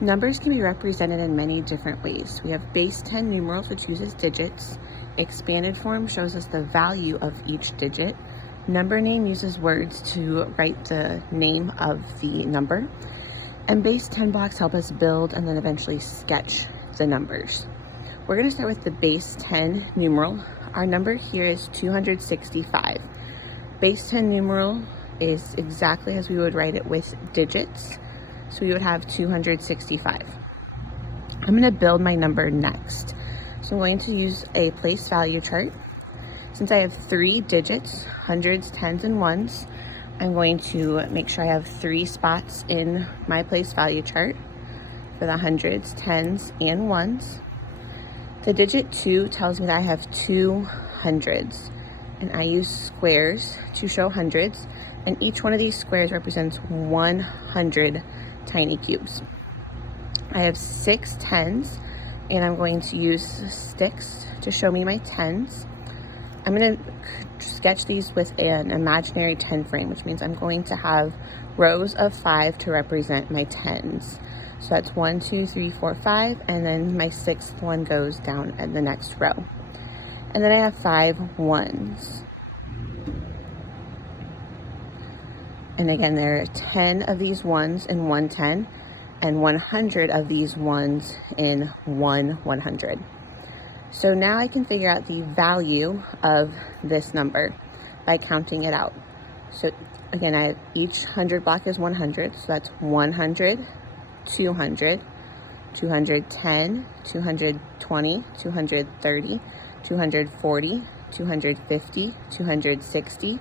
Numbers can be represented in many different ways. We have base 10 numerals, which uses digits. Expanded form shows us the value of each digit. Number name uses words to write the name of the number. And base 10 blocks help us build and then eventually sketch the numbers. We're going to start with the base 10 numeral. Our number here is 265. Base 10 numeral is exactly as we would write it with digits. So we would have 265. I'm going to build my number next. So I'm going to use a place value chart. Since I have 3 digits, hundreds, tens, and ones, I'm going to make sure I have 3 spots in my place value chart for the hundreds, tens, and ones. The digit 2 tells me that I have 2 hundreds, and I use squares to show hundreds, and each one of these squares represents 100 tiny cubes. I have 6 tens, and I'm going to use sticks to show me my tens. I'm going to sketch these with an imaginary 10 frame, which means I'm going to have rows of 5 to represent my tens. So that's 1, 2, 3, 4, 5, and then my 6th one goes down at the next row. And then I have 5 ones. And again, there are 10 of these ones in 110 and 100 of these ones in 100. So now I can figure out the value of this number by counting it out. So again, each 100 block is 100, so that's 100, 200, 210, 220, 230, 240, 250, 260,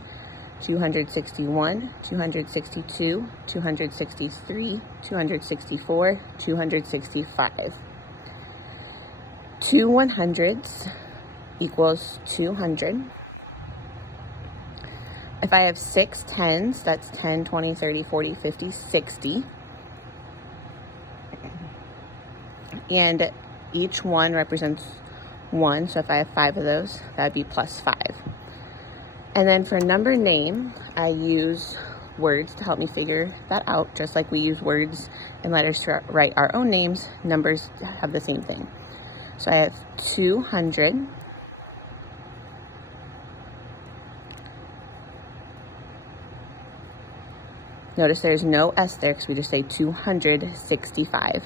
261, 262, 263, 264, 265. 2 100s equals 200. If I have 6 tens, that's 10, 20, 30, 40, 50, 60. And each one represents 1, so if I have 5 of those, that'd be plus 5. And then for number name, I use words to help me figure that out. Just like we use words and letters to write our own names, numbers have the same thing. So I have 200. Notice there's no S there because we just say 265.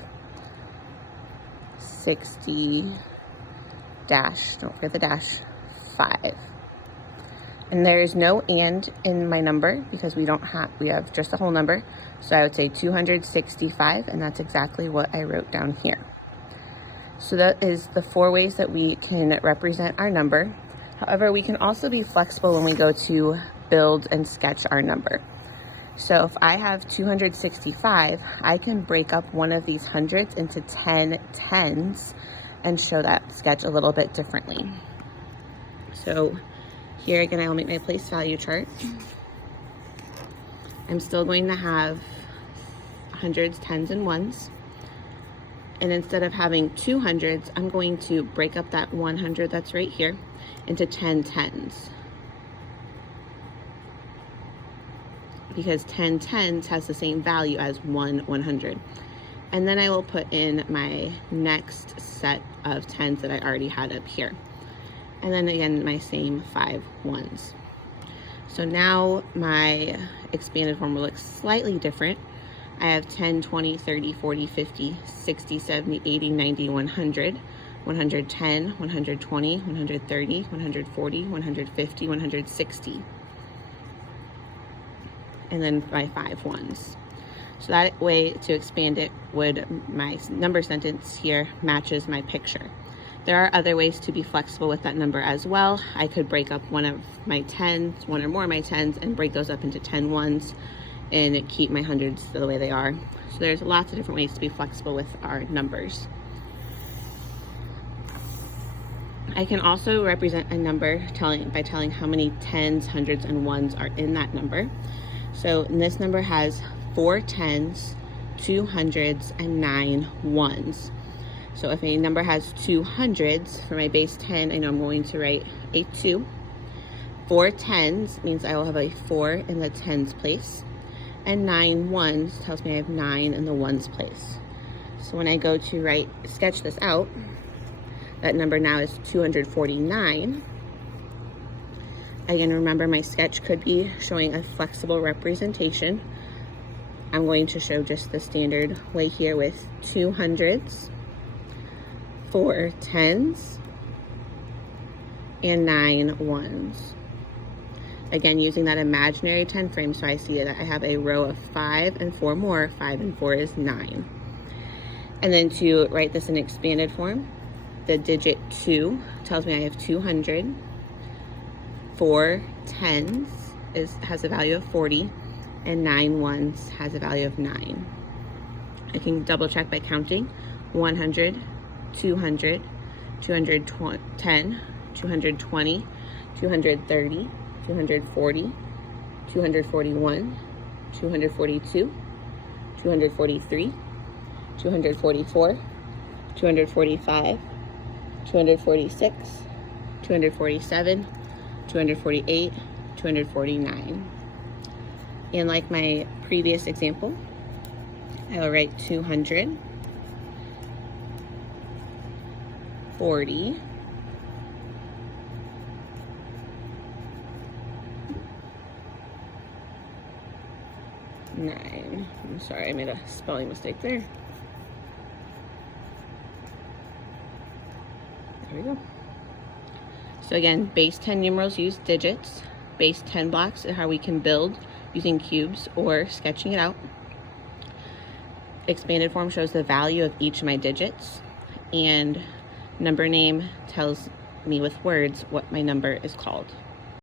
60 dash, don't forget the dash, 5. And there is no and in my number because we have just a whole number. So I would say 265, and that's exactly what I wrote down here. So that is the 4 ways that we can represent our number. However, we can also be flexible when we go to build and sketch our number. So if I have 265, I can break up one of these hundreds into 10 tens and show that sketch a little bit differently. So here again, I will make my place value chart. I'm still going to have hundreds, tens, and ones. And instead of having 2 hundreds, I'm going to break up that 100 that's right here into 10 tens. Because 10 tens has the same value as 1 100. And then I will put in my next set of tens that I already had up here. And then again, my same 5 ones. So now my expanded form will look slightly different. I have 10, 20, 30, 40, 50, 60, 70, 80, 90, 100, 110, 120, 130, 140, 150, 160. And then my 5 ones. So that way to expand it my number sentence here matches my picture. There are other ways to be flexible with that number as well. I could break up one of my tens, one or more of my tens, and break those up into 10 ones and keep my hundreds the way they are. So there's lots of different ways to be flexible with our numbers. I can also represent a number by telling how many tens, hundreds, and ones are in that number. So this number has 4 tens, 2 hundreds, and 9 ones. So if a number has 2 hundreds, for my base 10, I know I'm going to write a 2. 4 tens means I will have a 4 in the tens place. And 9 ones tells me I have 9 in the ones place. So when I go to sketch this out, that number now is 249. Again, remember my sketch could be showing a flexible representation. I'm going to show just the standard way here with 200s, 4 10s, and 9 1s. Again, using that imaginary 10 frame, so I see that I have a row of 5 and 4 more. 5 and 4 is 9. And then to write this in expanded form, the digit 2 tells me I have 200. 4 10s has a value of 40, and 9 1s has a value of 9. I can double check by counting 100, 200, 210, 220, 230, 240, 241, 242, 243, 244, 245, 246, 247, 248, 249. And like my previous example, I will write 200, 40, 9. I'm sorry, I made a spelling mistake there. There we go. So again, base 10 numerals use digits. Base 10 blocks are how we can build using cubes or sketching it out. Expanded form shows the value of each of my digits, and number name tells me with words what my number is called.